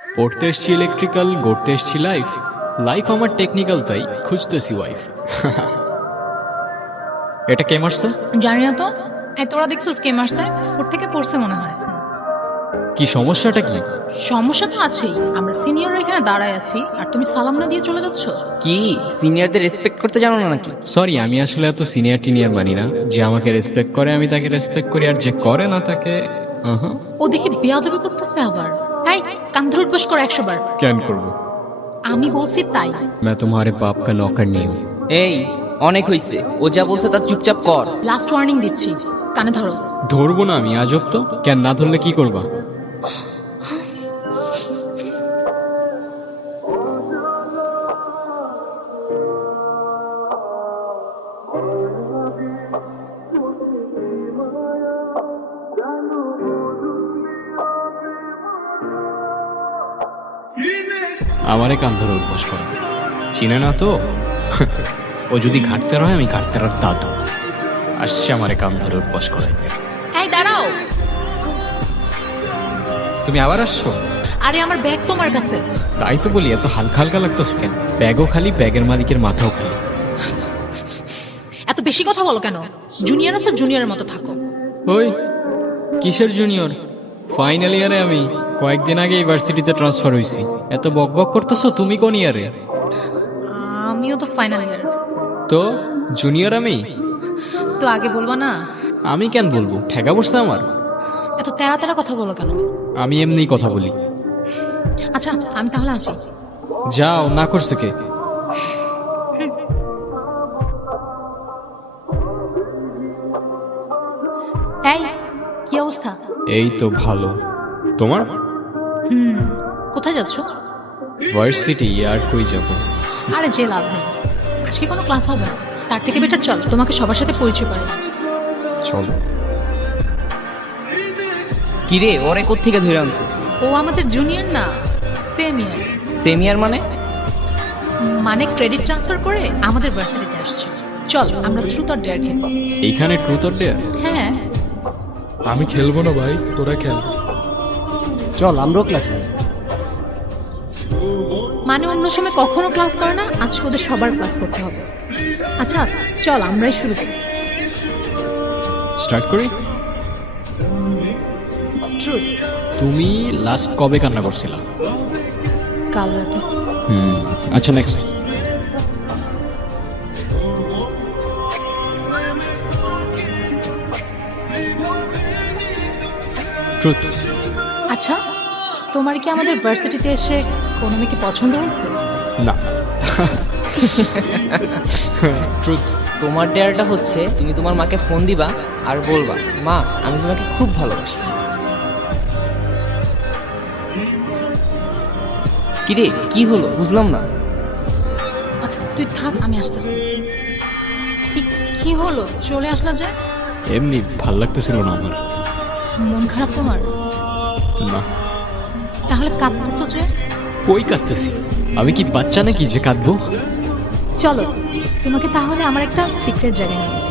পড়তে এসছি ইলেকট্রিক্যাল, গড়তে এসছি লাইফ। লাইফ আমার টেকনিক্যাল, তাই খুঁজতেছি ওয়াইফ। এটা কে মারছে? জানি না তো। এই তোরা দেখছিস কে মারছে? ওর থেকে পড়ছে মনে হয়। কি সমস্যাটা কি? সমস্যা তো আছেই। আমরা সিনিয়ররা এখানে দাঁড়ায় আছি আর তুমি সালাম না দিয়ে চলে যাচ্ছ। কি সিনিয়রদের রেসপেক্ট করতে জানো না নাকি? সরি, আমি আসলে এত সিনিয়র টিনিয়র মানি না। যে আমাকে রেসপেক্ট করে আমি তাকে রেসপেক্ট করি, আর যে করে না তাকে ও দেখে বেয়াদবি করতেছে আবার। এই কান ধরে উঠবস কর 100 বার। কেন করব? আমি বলছি তাই। मैं तुम्हारे बाप का नौकर नहीं हूँ। এই অনেক হইছে, ও যা বলছে তা চুপচাপ কর। লাস্ট ওয়ার্নিং দিচ্ছি, কানে ধরো। ধরবো না আমি, আজব তো। কেন না ধরলে কি করবা? আমারে কান ধরে উদ্বাস করে চিনে না তো। ও যদি ঘাটতে রয়, আমি ঘাটতে আর দাদু আসছে আমারে কান ধরে উদ্বাস করাইতে। এই দাঁড়াও। তুমি আবার আসছো? আরে আমার ব্যাগ তোমার কাছে। তাই তো বলি, এত হালকা হালকা লাগতেছে কেন? ব্যাগও খালি, ব্যাগের মালিকের মাথাও খালি। এত বেশি কথা বলো কেন? জুনিয়র আছে, জুনিয়রের মতো থাকো। ওই কিসের জুনিয়র? ফাইনাল ইয়ারে আমি। কয়েকদিন আগে ইউনিভার্সিটিতে ট্রান্সফার হইছি। এত বক বক করতেছো। তুমি কোন ইয়ারে? আমিও তো ফাইনাল ইয়ার। তো জুনিয়র আমি। তো আগে বলবা না? আমি কেন বলবো? ঠেকা পড়ছে আমার। এত তেরা তেরা কথা বলো কেন? আমি এমনি কথা বলি। আচ্ছা আমি তাহলে আসি। যাও, না করছে কে? এই কি অবস্থা? এই তো ভালো। তোমার? কোথায় যাচ্ছ? ভার্সিটি। আর কই যাবো? আরে যে লাভ নেই, আজকে কোনো ক্লাস হবে না। তার থেকে বেটার চল তোমাকে সবার সাথে পরিচয় করে। চলো। কিরে ওরে কোত্থেকে ধরে আনছিস? ও আমাদের জুনিয়র না, সেম ইয়ার। সেমিয়ার মানে? মানে ক্রেডিট ট্রান্সফার করে আমাদের ভার্সিটিতে আসছে। চল আমরা ট্রুথ অর ডেয়ার খেলবো। এইখানে ট্রুথ অর ডেয়ার? হ্যাঁ আমি খেলবো না ভাই, তোরা খেল। চল আমরাও ক্লাসে। মানে অন্য সময় কখনো ক্লাস করে না, আজকে ওদের সবার ক্লাস করতে হবে। আচ্ছা চল আমরাই শুরু করি। স্টার্ট করি। ট্রুথ। তুমি লাস্ট কবে কান্না করছিলা? কাল রাতে। আচ্ছা নেক্সট। ট্রুথ। আচ্ছা তোমার কি আমাদের ভার্সিটিতে এসে কোনো মেয়েকে পছন্দ হয়েছে? না। ট্রুথ। তোমার ডেয়ারটা হচ্ছে তুমি তোমার মাকে ফোন দিবা আর বলবা, মা আমি তোমাকে খুব ভালোবাসি। কিরে কি হলো বুঝলাম না। আচ্ছা তুই থাক, আমি আসতেছি। কি হলো, চলে আসলা যে? এমনি ভাল লাগতেছিল না আমার। মন খারাপ তোমার? না। তাহলে কাঁদতেছো যে? কই কাঁদতেছি? আমি কি বাচ্চা নাকি যে কাঁদবো? চলো তোমাকে তাহলে আমার একটা সিক্রেট জায়গায় নিয়ে যাই।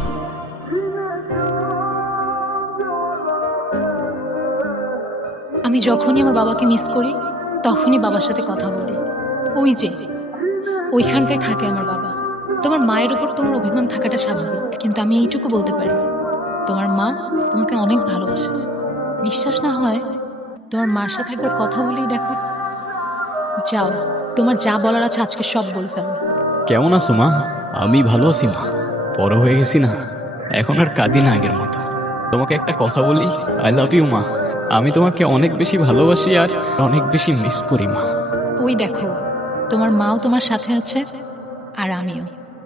আমি যখনই আমার বাবাকে মিস করি তখনই বাবার সাথে কথা বলি। ওই যে ওইখানটায় থাকে আমার বাবা। তোমার মায়ের উপর তোমার অভিমান থাকাটা স্বাভাবিক, কিন্তু আমি এইটুকু বলতে পারি, তোমার মা তোমাকে অনেক ভালোবাসে। বিশ্বাস না হয় তোমার মার সাথে একবার কথা বলেই দেখো। যাও, তোমার যা বলার আছে আজকে সব বলে ফেলো। কেমন আছো মা? আমি ভালো আছি মা। বড় হয়ে গেছি না, এখন আর কাঁদি না আগের মতো। তোমাকে একটা কথা বলি, আই লাভ ইউ মা। আমি তোমাকে অনেক বেশি ভালোবাসি আর অনেক বেশি মিস করি মা। ওই দেখো তোমার মাও তোমার সাথে আছে আর আমিও।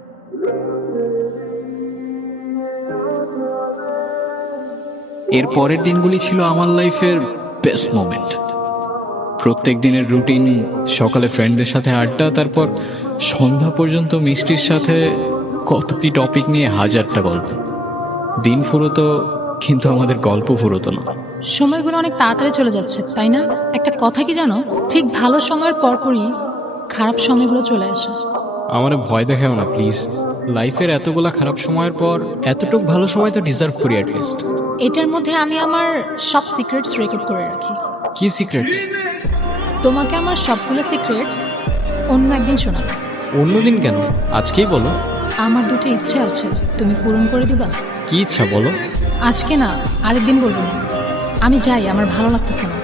এর পরের দিনগুলি ছিল আমার লাইফের বেস্ট মোমেন্ট। প্রত্যেক দিনের রুটিন, সকালে ফ্রেন্ডদের সাথে আড্ডা, তারপর সন্ধ্যা পর্যন্ত মিষ্টির সাথে কত কি টপিক নিয়ে হাজারটা গল্প। দিন ফুরোতো কিন্তু আমাদের গল্প ফুরোতো না। সময়গুলো অনেক তাড়াতাড়ি চলে যাচ্ছে তাই না? একটা কথা কি জানো, ঠিক ভালো সময়ের পরপরই খারাপ সময়গুলো চলে আসে। আমারে ভয় দেখাও না প্লিজ। লাইফের এতগুলা খারাপ সময়ের পর এতটুক ভালো সময় তো ডিজার্ভ করি অ্যাটলিস্ট। এটার মধ্যে আমি আমার সব সিক্রেটস রেকর্ড করে রাখি। কি সিক্রেটস? তোমাকে আমার সবগুলো সিক্রেটস অন্য একদিন শোনাবো। অন্যদিন কেন, আজকেই বলো। আমার দুটো ইচ্ছে আছে, তুমি পূরণ করে দিবা? কি ইচ্ছা বলো। আজকে না, আরেকদিন বলবো না। আমি যাই, আমার ভালো লাগতেছে না।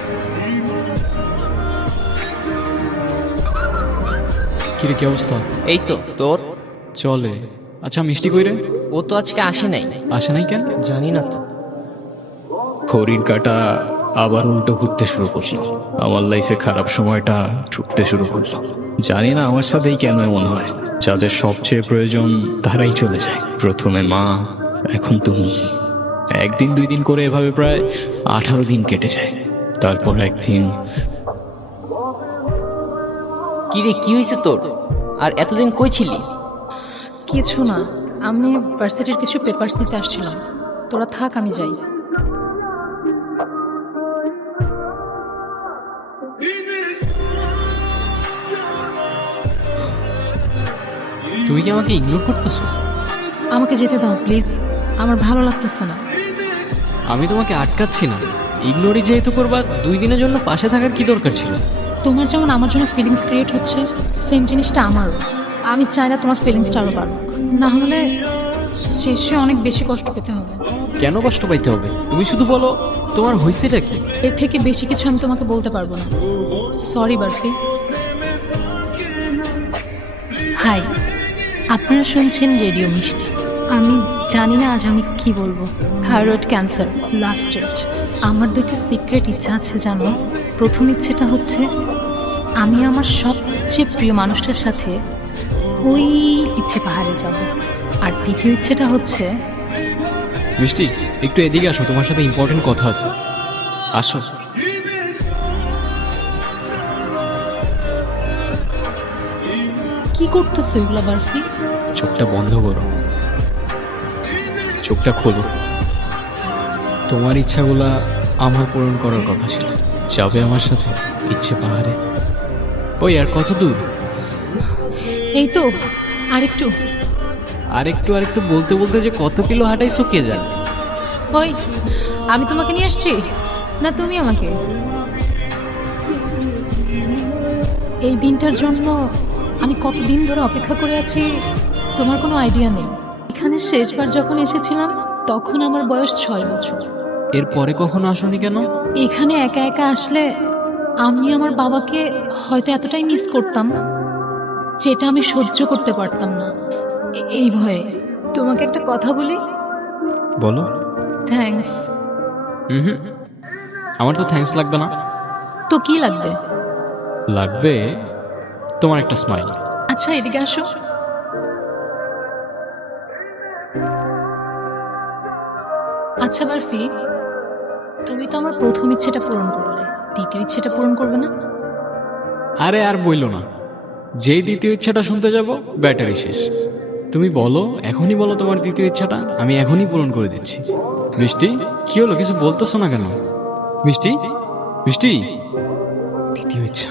কিরে, কি অবস্থা? এই তো তোর। চলে। আচ্ছা, মিষ্টি কই রে? ও তো আজকে আসে নাই। আসে নাই কেন? জানি না তো। ঘড়ির কাঁটা আবার উল্টো ঘুরতে শুরু করলো। আমার লাইফে খারাপ সময়টা ছুটতে শুরু করলো। জানি না আমার সাথেই কেন এমন হয়। যাদের সবচেয়ে প্রয়োজন তারাই চলে যায়। প্রথমে মা, এখন তুমি। একদিন 2 দিন করে এভাবে প্রায় 18 দিন কেটে যায়। তারপর একদিন কি রে, কি হয়েছে তোর? আর এতদিন কই ছিলি? কিছু না, আমি ভার্সিটির কিছু পেপারস দিতে আসছিলাম। তোরা থাক, আমি যাই। তুই কি আমাকে ইগনোর করতেছো? আমাকে যেতে দাও প্লিজ, আমার ভালো লাগতেছে না। আমি তোমাকে আটকাচ্ছি না। ইগনোরই যেহেতু করবা, 2 দিনের জন্য পাশে থাকার কি দরকার ছিল? তোমার যেমন আমার জন্য ফিলিংস ক্রিয়েট হচ্ছে, সেম জিনিসটা আমারও। আমি চাই না তোমার ফিলিংসটা আরও বাড়ুক, না হলে শেষে অনেক বেশি কষ্ট পেতে হবে। কেন কষ্ট পাইতে হবে? তুমি শুধু বলো তোমার হয়েছেটা কি। এর থেকে বেশি কিছু আমি তোমাকে বলতে পারবো না। সরি বার্ফি। হাই, আপনারা শুনছেন রেডিও মিষ্টি। আমি জানি না আজ আমি কি বলবো। Thyroid cancer, last stage. আমার 2টি সিক্রেট ইচ্ছা আছে জানো। প্রথম ইচ্ছেটা হচ্ছে আমি আমার সবচেয়ে প্রিয় মানুষটার সাথে ওই ইচ্ছে পাহাড়ে যাব। আর দ্বিতীয় ইচ্ছেটা হচ্ছে মিষ্টি, একটু এদিকে আসো, তোমার সাথে ইম্পর্টেন্ট কথা আছে। আসো। কি করতেছো এগুলা বার্ফি? চোখটা বন্ধ করো, চোখটা খোলো। তোমার ইচ্ছাগুলা আমার পূরণ করার কথা ছিল। যাবে আমার সাথে ইচ্ছে পাহাড়ে? ওই আর কত দূর? এই তো আরেকটু। আরেকটু আরেকটু বলতে বলতে যে কত কিলো হাঁটাইছো কে জানে। ওই, আমি তোমাকে নিয়ে আসছি না তুমি আমাকে? এই দিনটার জন্য আমি কতদিন ধরে অপেক্ষা করে আছি তোমার কোনো আইডিয়া নেই। এখানে শেষবার যখন এসেছিলাম তখন আমার বয়স 6 বছর। এরপরে কখনো আসোনি কেন? এখানে একা একা আসলে আমি আমার বাবাকে হয়তো এতটাই মিস করতাম যেটা আমি সহ্য করতে পারতাম না। এই ভয়ে তোমাকে একটা কথা বলি। বলো। থ্যাঙ্কস। হুম, আমার তো থ্যাঙ্কস লাগবে না। তো কি লাগবে? লাগবে তোমার একটা স্মাইল। আচ্ছা, এদিকে আসো। আচ্ছা বার্ফি, তুমি তো আমার প্রথম ইচ্ছেটা পূরণ করলে, দ্বিতীয় ইচ্ছেটা পূরণ করবে না? আরে আর বইলো না, যেই দ্বিতীয় ইচ্ছাটা শুনতে যাব ব্যাটারি শেষ। তুমি বলো, এখনই বলো তোমার দ্বিতীয় ইচ্ছাটা, আমি এখনই পূরণ করে দিচ্ছি। মিষ্টি, কি হলো? কিছু বলতেছো না কেন? মিষ্টি, মিষ্টি। দ্বিতীয় ইচ্ছা।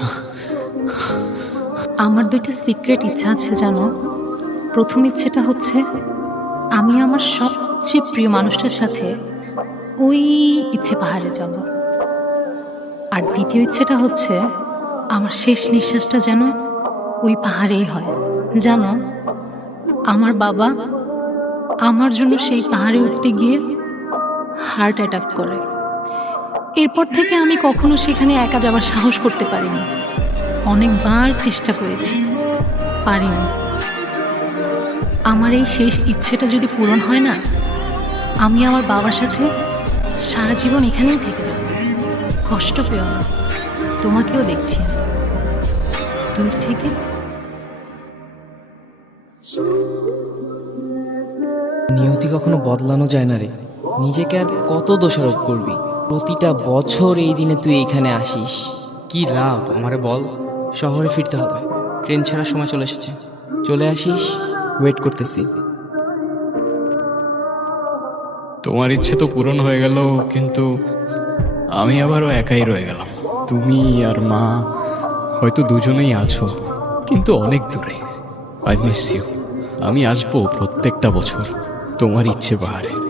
আমার 2টা সিক্রেট ইচ্ছা আছে জানো। প্রথম ইচ্ছেটা হচ্ছে আমি আমার সবচেয়ে প্রিয় মানুষটার সাথে ওই ইচ্ছে পাহাড়ে যাব। আর দ্বিতীয় ইচ্ছেটা হচ্ছে আমার শেষ নিঃশ্বাসটা যেন ওই পাহাড়েই হয়। জানো, আমার বাবা আমার জন্য সেই পাহাড়ে উঠতে গিয়ে হার্ট অ্যাটাক করে। এরপর থেকে আমি কখনো সেখানে একা যাবার সাহস করতে পারিনি। অনেকবার চেষ্টা করেছি, পারিনি। আমার এই শেষ ইচ্ছেটা যদি পূরণ হয় না, আমি আমার বাবার সাথে সারা জীবন এখানেই থেকে যাব। কষ্ট পেও না, তোমাকেও দেখছি দূর থেকে। নিয়তি কখনো বদলানো যায় না রে। নিজেকে আর কত দোষারোপ করবি? প্রতিটা বছর এই দিনে তুই এখানে আসিস। কি লাভ আমারে বল? শহরে ফিরতে হবে, ট্রেন ছাড়ার সময় চলে এসেছে। চলে আসিস, ওয়েট করতেছি। তোমার ইচ্ছে তো পূরণ হয়ে গেল, কিন্তু আমি আবারও একাই রয়ে গেলাম। তুমি আর মা হয়তো দুজনেই আছো, কিন্তু অনেক দূরে। I miss you. আমি আসবো প্রত্যেকটা বছর তোমার ইচ্ছে পাহাড়ে।